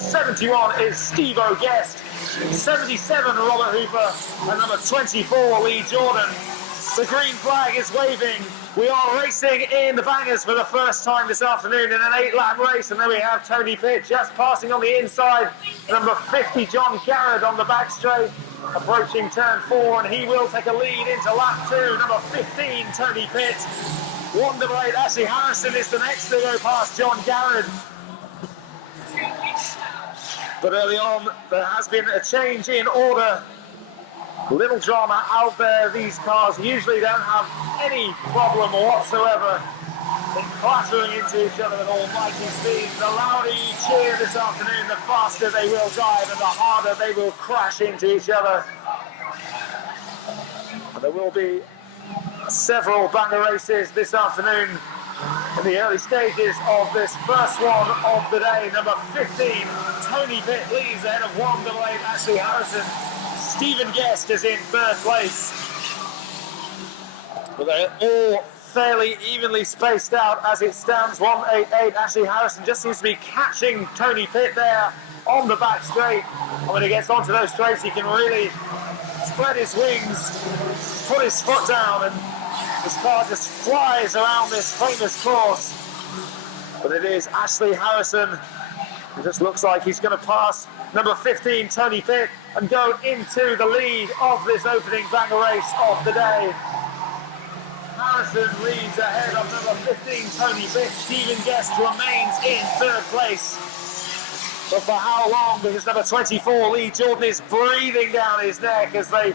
71 is Steve O'Guest, 77 Robert Hooper, and number 24 Lee Jordan. The green flag is waving. We are racing in the bangers for the first time this afternoon in an 8-lap race, and then we have Tony Pitt just passing on the inside. Number 50 John Garrett on the back straight, approaching turn 4, and he will take a lead into lap 2. Number 15 Tony Pitt. 188 Ashley Harrison is the next to go past John Garrett. But early on, there has been a change in order. Little drama out there. These cars usually don't have any problem whatsoever in clattering into each other at almighty speed. The louder you cheer this afternoon, the faster they will drive and the harder they will crash into each other. And there will be several banger races this afternoon in the early stages of this first one of the day. Number 15, Tony Pitt leads ahead of 188 Ashley Harrison. Stephen Guest is in third place. But they're all fairly evenly spaced out as it stands. 188 Ashley Harrison just seems to be catching Tony Pitt there on the back straight. And when he gets onto those straights, he can really spread his wings, put his foot down, and this car just flies around this famous course. But it is Ashley Harrison. It just looks like he's going to pass number 15, Tony Pitt, and go into the lead of this opening banger race of the day. Harrison leads ahead of number 15, Tony Pitt. Stephen Guest remains in third place. But for how long? Because number 24, Lee Jordan, is breathing down his neck as they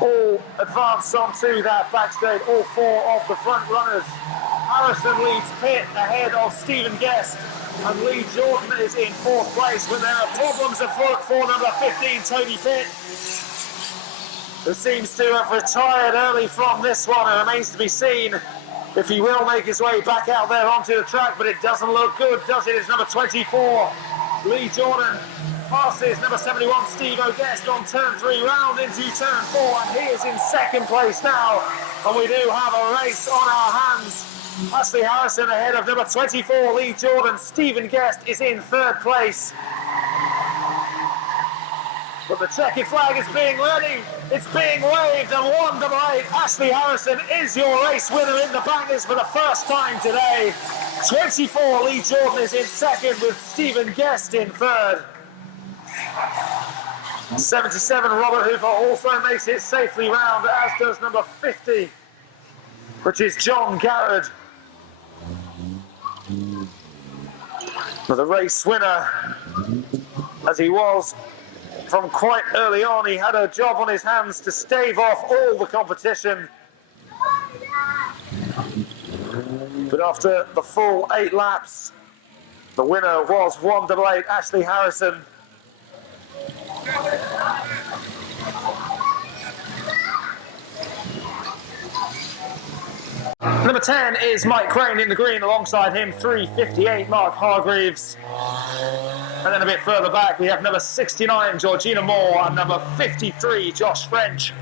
all advance onto that back straight, all 4 of the front runners. Harrison leads Pitt ahead of Stephen Guest, and Lee Jordan is in 4th place. When there are problems afoot for number 15, Tony Pitt, who seems to have retired early from this one. It remains to be seen if he will make his way back out there onto the track, but it doesn't look good, does it? It's number 24, Lee Jordan, passes number 71, Steve O'Guest, on turn 3, round into turn 4, and he is in 2nd place now. And we do have a race on our hands. Ashley Harrison ahead of number 24, Lee Jordan. Stephen Guest is in 3rd place. But the checkered flag is being ready. It's being waved, and 188 Ashley Harrison is your race winner in the bangers for the first time today. 24 Lee Jordan is in 2nd with Stephen Guest in 3rd. 77 Robert Hooper also makes it safely round, as does number 50, which is John Garrett. But the race winner, as he was from quite early on, he had a job on his hands to stave off all the competition. But after the full 8 laps, the winner was 188 Ashley Harrison. Number 10 is Mike Craine in the green, alongside him 358 Mark Hargreaves. And then a bit further back we have number 69 Georgina Moore and number 53 Josh French.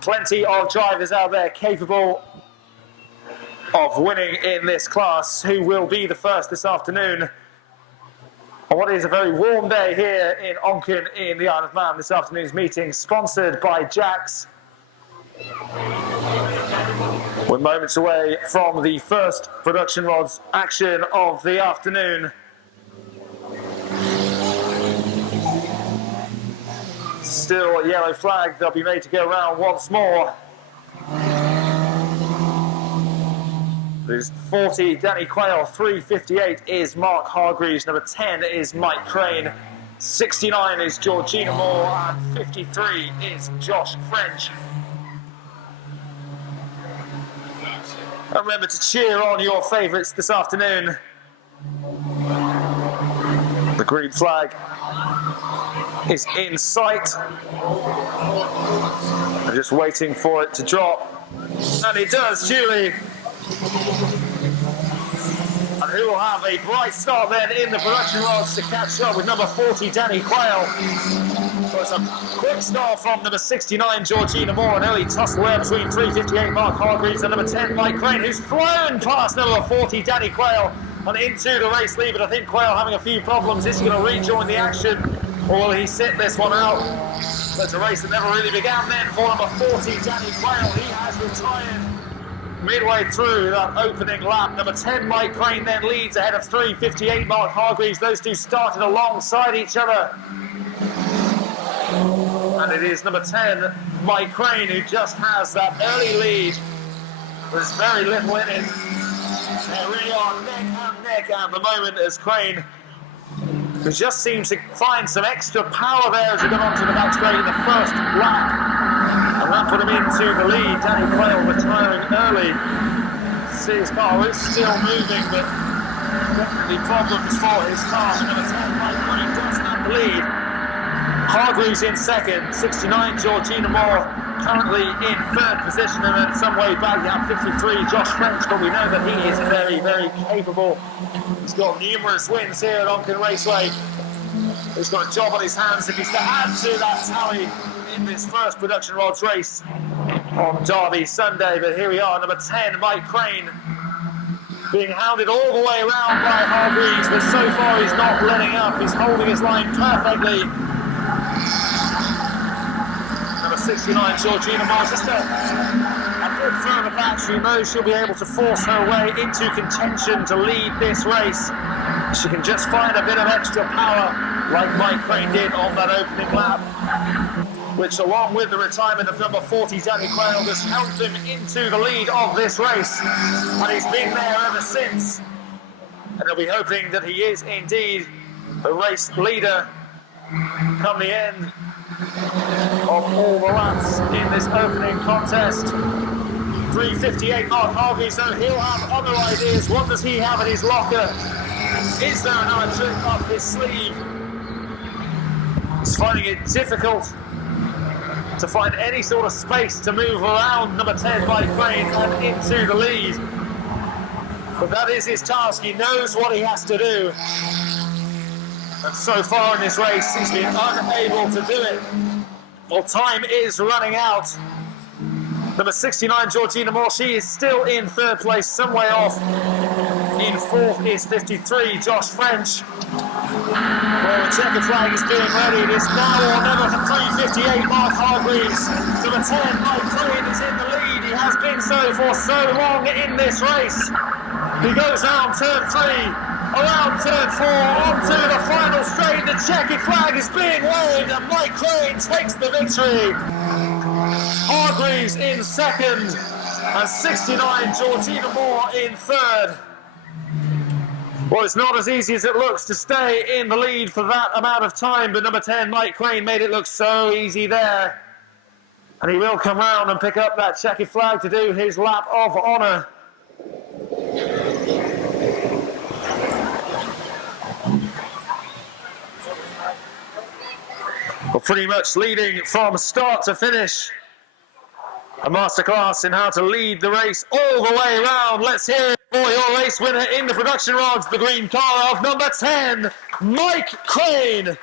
Plenty of drivers out there capable of winning in this class, who will be the first this afternoon on what is a very warm day here in Onchan in the Isle of Man. This afternoon's meeting sponsored by Jack's. We're moments away from the first production rods action of the afternoon. Still a yellow flag. They'll be made to go round once more. There's 40 Danny Quayle, 358 is Mark Hargreaves, number 10 is Mike Craine, 69 is Georgina Moore, and 53 is Josh French. And remember to cheer on your favourites this afternoon. The green flag is in sight. I'm just waiting for it to drop. And it does, Julie. And who will have a bright start then in the production rods to catch up with number 40, Danny Quayle. So it's a quick start from number 69, Georgina Moore, an early tussle there between 358 Mark Hargreaves and number 10, Mike Craine, who's flown past number 40, Danny Quayle. And and into the race lead, but I think Quayle having a few problems. Is he going to rejoin the action, or will he sit this one out? That's a race that never really began then for number 40, Danny Quayle. He has retired midway through that opening lap. Number 10, Mike Craine, then leads ahead of 3:58, Mark Hargreaves. Those two started alongside each other. And it is number 10, Mike Craine, who just has that early lead. There's very little in it. They really are neck and neck at the moment as Craine, who just seems to find some extra power there as he got onto the back straight in the first lap. And that put him into the lead. Danny Quayle retiring early. See his car is still moving, but definitely problems for his car. Number 10, Mike Craine does have the lead. Hargreaves in second, 69, Georgina Moore currently in third position, and then some way back you have 53, Josh French, but we know that he is very, very capable. He's got numerous wins here at Onchan Raceway. He's got a job on his hands if he's to add to that tally in this first production rods race on Derby Sunday. But here we are, number 10, Mike Craine, being hounded all the way around by Hargreaves, but so far he's not letting up. He's holding his line perfectly. Number 69, Georgina Moore, just a bit further back. She knows she'll be able to force her way into contention to lead this race. She can just find a bit of extra power like Mike Craine did on that opening lap, which along with the retirement of number 40, Danny Quayle, has helped him into the lead of this race. And he's been there ever since. And they'll be hoping that he is indeed the race leader come the end of all the laps in this opening contest. 3:58, Mark Hargreaves, though he'll have other ideas. What does he have in his locker? Is there another trick up his sleeve? He's finding it difficult to find any sort of space to move around number 10, Mike Craine, and into the lead. But that is his task. He knows what he has to do. And so far in this race, he's been unable to do it. Well, time is running out. Number 69, Georgina Moore, she is still in third place, some way off. In fourth is 53, Josh French. Well, the checkered flag is being ready. It is now or never for 3:58, Mark Hargreaves. Number 10, Mike Craine, is in the lead. He has been so for so long in this race. He goes around turn 3. Around turn 4, onto the final straight. The checkered flag is being waved and Mike Craine takes the victory. Hargreaves in second and 69, Georgina Moore in third. Well, it's not as easy as it looks to stay in the lead for that amount of time, but number 10, Mike Craine, made it look so easy there. And he will come round and pick up that checkered flag to do his lap of honour. Well, pretty much leading from start to finish. A masterclass in how to lead the race all the way around. Let's hear it for your race winner in the production rods, the green car of number 10, Mike Craine.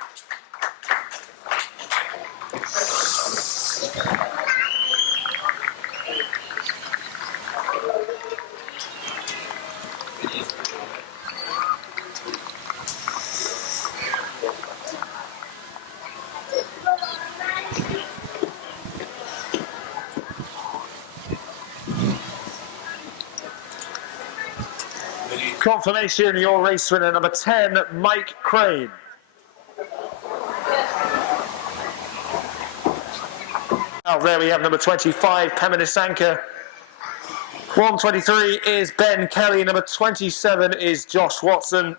Confirmation, your race winner, number 10, Mike Craine. Out there we have number 25, Pema Nisanka. 123 is Ben Kelly. Number 27 is Josh Watson.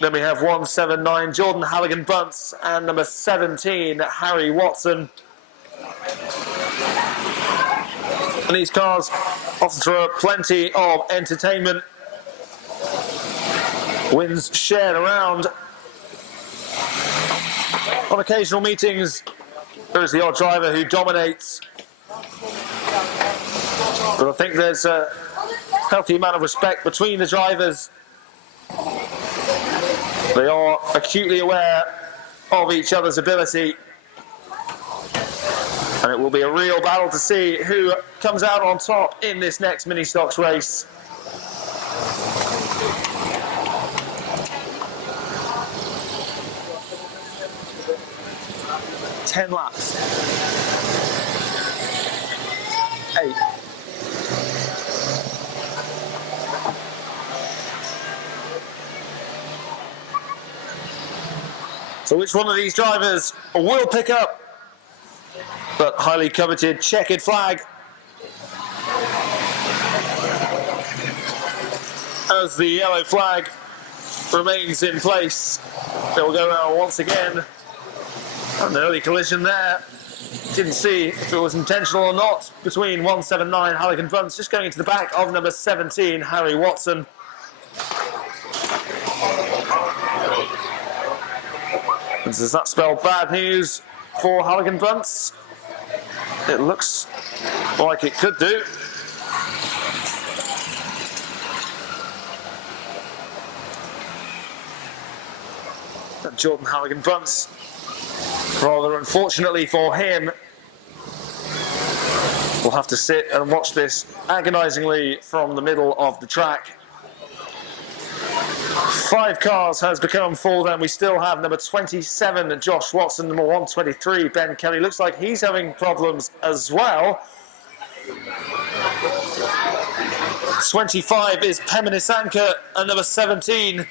Then we have 179, Jordan Halligan Bunce. And number 17, Harry Watson. And these cars offer plenty of entertainment. Wins shared around. On occasional meetings, there is the odd driver who dominates. But I think there's a healthy amount of respect between the drivers. They are acutely aware of each other's ability. And it will be a real battle to see who comes out on top in this next mini stocks race. 10 laps. 8. So which one of these drivers will pick up that highly coveted checkered flag as the yellow flag remains in place? They'll go out once again. An early collision there. Didn't see if it was intentional or not between 179 Hargreaves and Bunce, just going into the back of number 17 Harry Watson. Does that spell bad news for Hargreaves and Bunce? It looks like it could do. And Jordan Hargreaves and Bunce, rather unfortunately for him, will have to sit and watch this agonisingly from the middle of the track. 5 cars has become full, and we still have number 27 Josh Watson, number 123 Ben Kelly. Looks like he's having problems as well. 25 is Pemenisanka, and number 17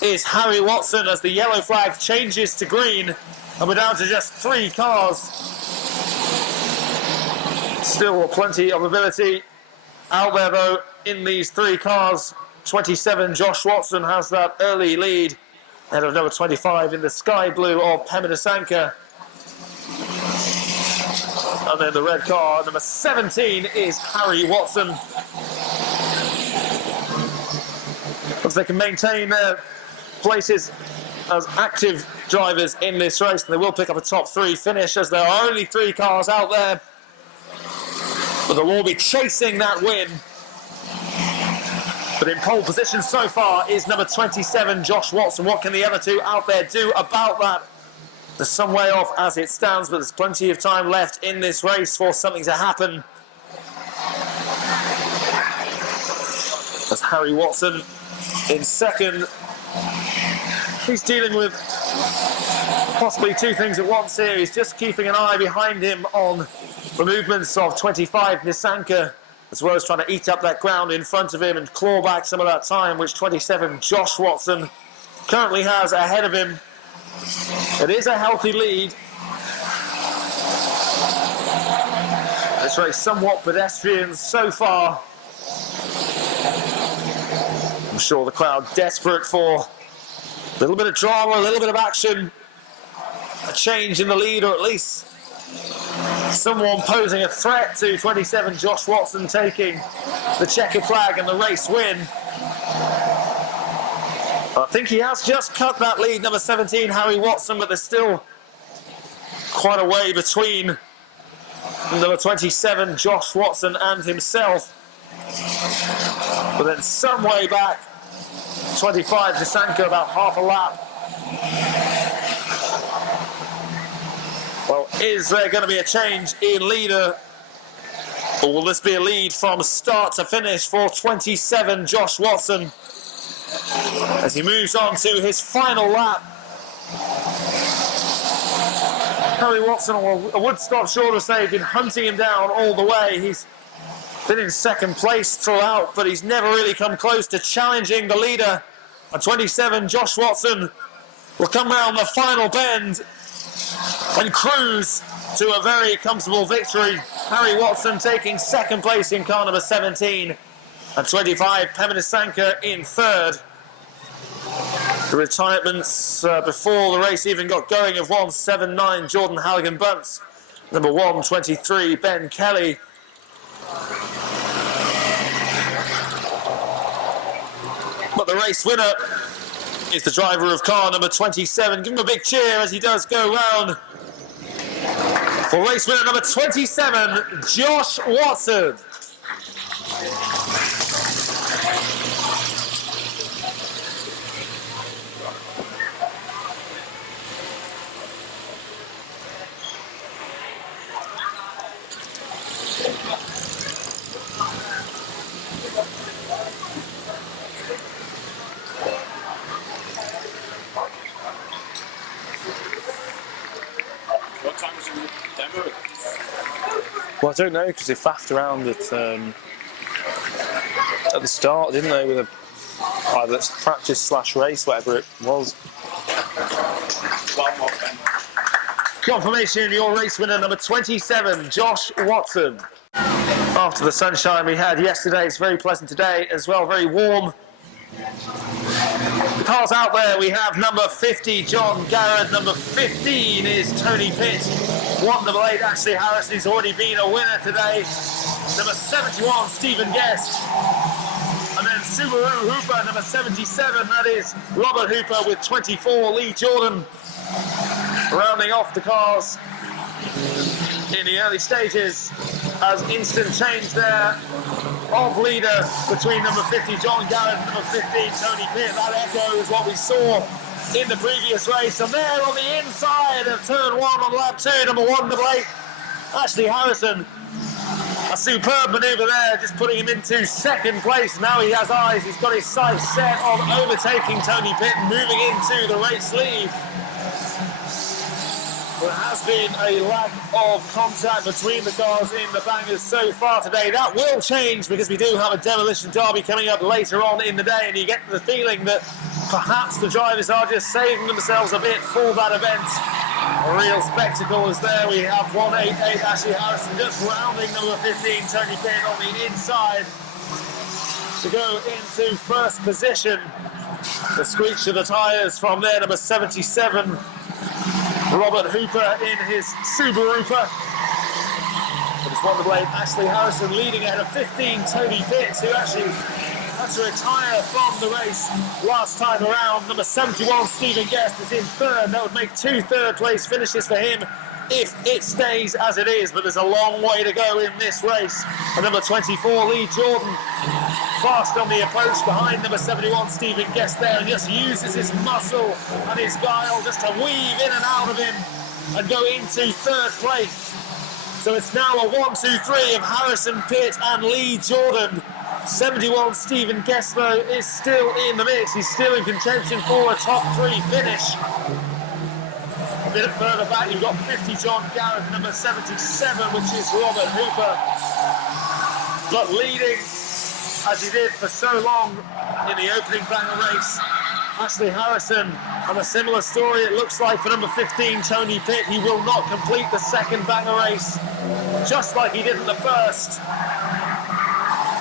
is Harry Watson as the yellow flag changes to green, and we're down to just 3 cars. Still plenty of ability out there though in these 3 cars. 27 Josh Watson has that early lead ahead of number 25 in the sky blue of Pemenisanka. And then the red car, number 17, is Harry Watson. If they can maintain their places as active drivers in this race, and they will pick up a top 3 finish, as there are only 3 cars out there. But they'll all be chasing that win. But in pole position so far is number 27, Josh Watson. What can the other 2 out there do about that? They're some way off as it stands, but there's plenty of time left in this race for something to happen. That's Harry Watson in second. He's dealing with possibly 2 things at once here. He's just keeping an eye behind him on the movements of 25 Nisanka, as well as trying to eat up that ground in front of him and claw back some of that time which 27 Josh Watson currently has ahead of him. It is a healthy lead. This race somewhat pedestrian so far. I'm sure the crowd desperate for a little bit of drama, a little bit of action, a change in the lead, or at least someone posing a threat to 27 Josh Watson taking the checkered flag and the race win. I think he has just cut that lead, number 17 Harry Watson, but there's still quite a way between number 27 Josh Watson and himself. But then some way back, 25 Nisanka, about half a lap. Well, is there going to be a change in leader? Or will this be a lead from start to finish for 27 Josh Watson as he moves on to his final lap? Harry Watson, I would stop short of say, been hunting him down all the way. He's been in second place throughout, but he's never really come close to challenging the leader. And 27 Josh Watson will come round the final bend and cruise to a very comfortable victory. Harry Watson taking second place in car number 17, and 25 Pemenisanka in third. The retirements before the race even got going of 179 Jordan Hargreaves Bunce, number 123 Ben Kelly. But the race winner is the driver of car number 27. Give him a big cheer as he does go round for race winner number 27, Josh Watson. What time is Well, I don't know, because they faffed around at the start, didn't they, with either practice/race, whatever it was. Confirmation, your race winner, number 27, Josh Watson. After the sunshine we had yesterday, it's very pleasant today as well, very warm. The cars out there, we have number 50, John Garrett. Number 15 is Tony Pitt. 188, Ashley Harrison, who's already been a winner today. Number 71, Stephen Guest. And then Subaru Hooper, number 77, that is Robert Hooper with 24, Lee Jordan. Rounding off the cars in the early stages as instant change there of leader between number 50 John Garrett and number 15 Tony Pitt. That echoes what we saw in the previous race. And there on the inside of turn 1 on lap 2, number 188 Ashley Harrison. A superb manoeuvre there, just putting him into second place. Now he has eyes, he's got his sights set on overtaking Tony Pitt, moving into the race lead. There has been a lack of contact between the cars in the bangers so far today. That will change because we do have a demolition derby coming up later on in the day, and you get the feeling that perhaps the drivers are just saving themselves a bit for that event. A real spectacle is there. We have 188 Ashley Harrison just rounding number 15 Tony Pitt on the inside to go into first position. The screech of the tyres from there, number 77 Robert Hooper in his Subaru Hooper. But it's 188 Ashley Harrison leading ahead of 15 Tony Pitt, who actually had to retire from the race last time around. Number 71 Stephen Guest is in third. That would make 2 third-place finishes for him if it stays as it is, but there's a long way to go in this race. And number 24 Lee Jordan fast on the approach behind number 71 Stephen Guest there, and just uses his muscle and his guile just to weave in and out of him and go into third place. So it's now a 1-2-3 of Harrison, Pitt and Lee Jordan. 71 Stephen Guest though is still in the mix. He's still in contention for a top 3 finish. A bit further back you've got 50 John Garrett, number 77, which is Robert Hooper, but leading as he did for so long in the opening banger race, Ashley Harrison. And a similar story it looks like for number 15 Tony Pitt. He will not complete the second banger race just like he did in the first.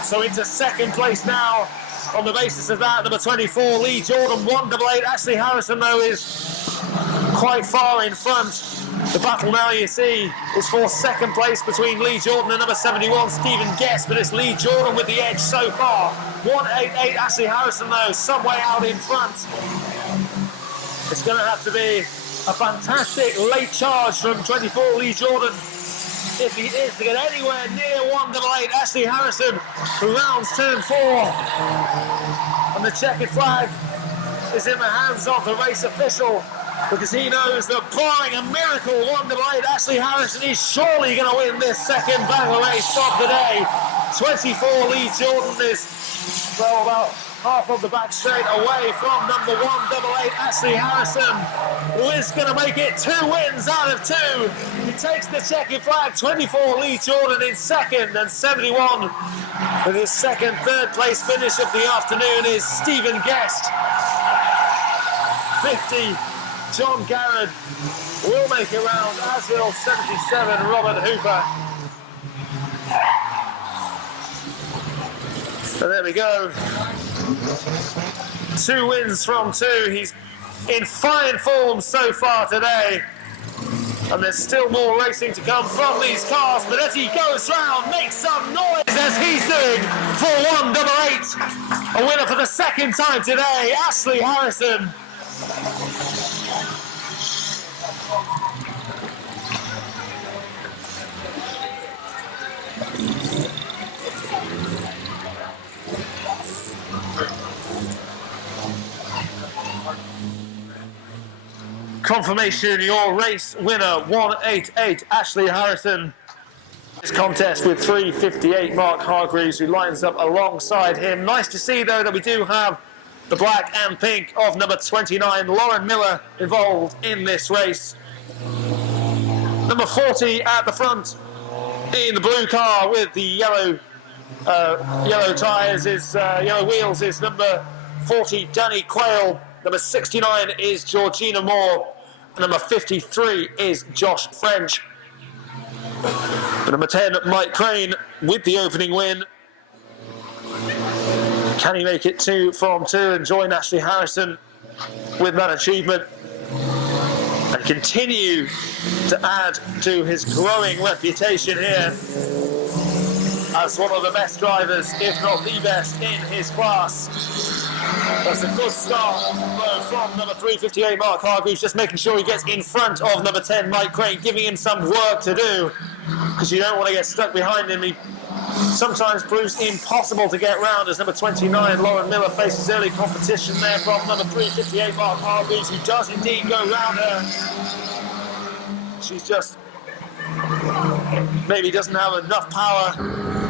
So into second place now on the basis of that. Number 24 Lee Jordan, 188 Ashley Harrison though is quite far in front. The battle now, you see, is for second place between Lee Jordan and number 71 Stephen Guest, but it's Lee Jordan with the edge so far. 188 Ashley Harrison though, some way out in front. It's going to have to be a fantastic late charge from 24 Lee Jordan if he is to get anywhere near 188 Ashley Harrison, who rounds turn 4. And the checkered flag is in the hands of the race official, because he knows that barring a miracle, 188 Ashley Harrison is surely going to win this second banger race of the day. 24 Lee Jordan is, well, about half of the back straight away from number 188 Ashley Harrison, who is going to make it 2 wins out of 2. He takes the checkered flag. 24 Lee Jordan in second, and 71 with his second third place finish of the afternoon is Stephen Guest. 50 John Garrett will make it round, as will 77 Robert Hooper. So there we go. 2 wins from 2. He's in fine form so far today. And there's still more racing to come from these cars. But as he goes round, makes some noise as he's doing for 188. A winner for the second time today, Ashley Harrison. Confirmation, your race winner, 188 Ashley Harrison. This contest with 358 Mark Hargreaves, who lines up alongside him. Nice to see though that we do have the black and pink of number 29 Lauren Miller involved in this race. Number 40 at the front in the blue car with the yellow tyres, yellow wheels, is number 40 Danny Quayle. Number 69 is Georgina Moore. Number 53 is Josh French. Number 10 Mike Craine with the opening win. Can he make it 2 from 2 and join Ashley Harrison with that achievement and continue to add to his growing reputation here as one of the best drivers, if not the best, in his class? That's a good start though from number 358 Mark Hargreaves, just making sure he gets in front of number 10 Mike Craine, giving him some work to do, because you don't want to get stuck behind him. He sometimes proves impossible to get round as number 29 Lauren Miller faces early competition there from number 358 Mark Hargreaves, who does indeed go round her. She's just maybe doesn't have enough power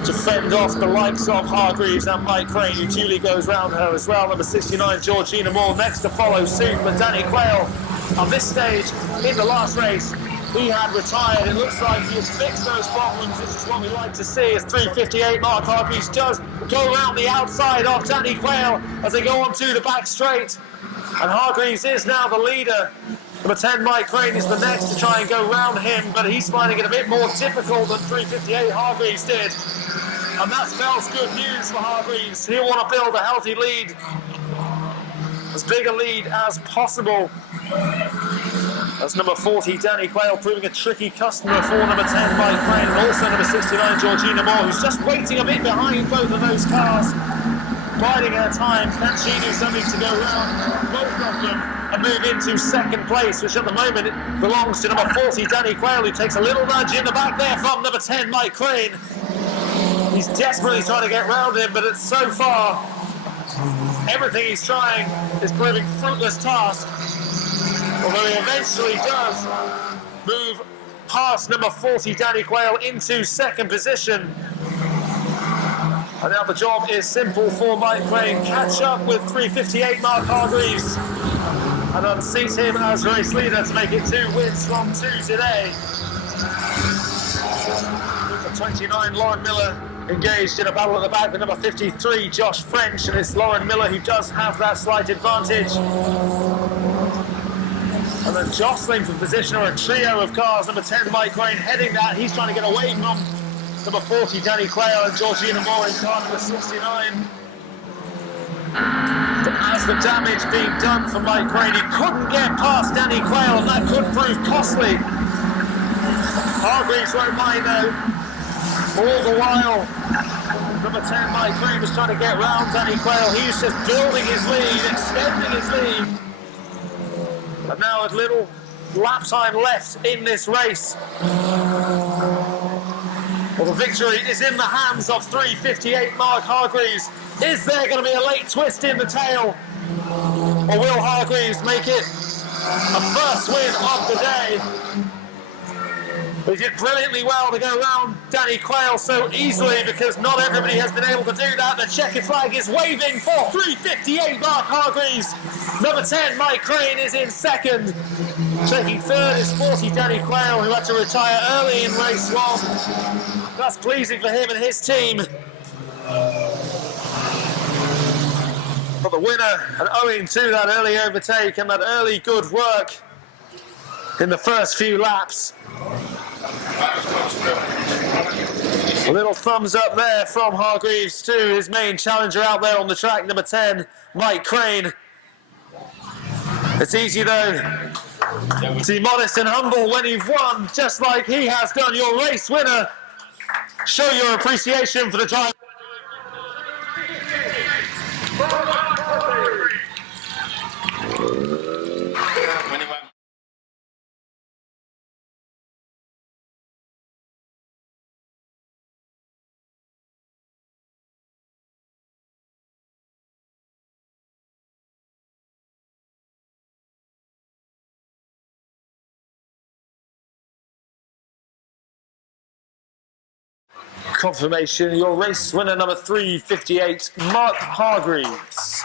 to fend off the likes of Hargreaves and Mike Craine, who duly goes round her as well. Number 69 Georgina Moore next to follow suit, but Danny Quayle on this stage in the last race, he had retired. It looks like he has fixed those problems, which is what we like to see, as 358 Mark Hargreaves does go around the outside of Danny Quayle as they go on to the back straight, and Hargreaves is now the leader. Number 10 Mike Craine is the next to try and go round him, but he's finding it a bit more difficult than 358 Hargreaves did, and that spells good news for Hargreaves. He'll want to build a healthy lead, as big a lead as possible. That's number 40 Danny Quayle proving a tricky customer for number 10 Mike Craine, and also number 69 Georgina Moore, who's just waiting a bit behind both of those cars, biding her time. Can she do something to go round both of them and move into second place, which at the moment belongs to number 40 Danny Quayle, who takes a little nudge in the back there from number 10 Mike Craine. He's desperately trying to get round him, but it's so far everything he's trying is proving fruitless task, although he eventually does move past number 40 Danny Quayle into second position. And now the job is simple for Mike Craine: catch up with 358 Mark Hargreaves and unseat him as race leader to make it 2 wins from 2 today. The 29 Lauren Miller engaged in a battle at the back with number 53 Josh French, and it's Lauren Miller who does have that slight advantage. And then jostling for position are a trio of cars. Number 10 Mike Craine heading that, he's trying to get away from number 40 Danny Quayle and Georgina Moore in car number 69. But as the damage being done for Mike Craine, he couldn't get past Danny Quayle, and that could prove costly. Hargreaves won't mind though. All the while, number 10 Mike Craine was trying to get round Danny Quayle. He's just building his lead, extending his lead. And now with little lap time left in this race, well, the victory is in the hands of 358 Mark Hargreaves. Is there going to be a late twist in the tail, or will Hargreaves make it a first win of the day? He did brilliantly well to go around Danny Quayle so easily, because not everybody has been able to do that. The checkered flag is waving for 358 Mark Hargreaves. Number 10 Mike Craine is in second. Taking third is 40 Danny Quayle, who had to retire early in race 1. That's pleasing for him and his team. But the winner, and owing to that early overtake and that early good work in the first few laps, a little thumbs up there from Hargreaves to his main challenger out there on the track, number 10 Mike Craine. It's easy though to be modest and humble when you've won just like he has done. Your race winner. Show your appreciation for the driver. Confirmation, your race winner number 358, Mark Hargreaves.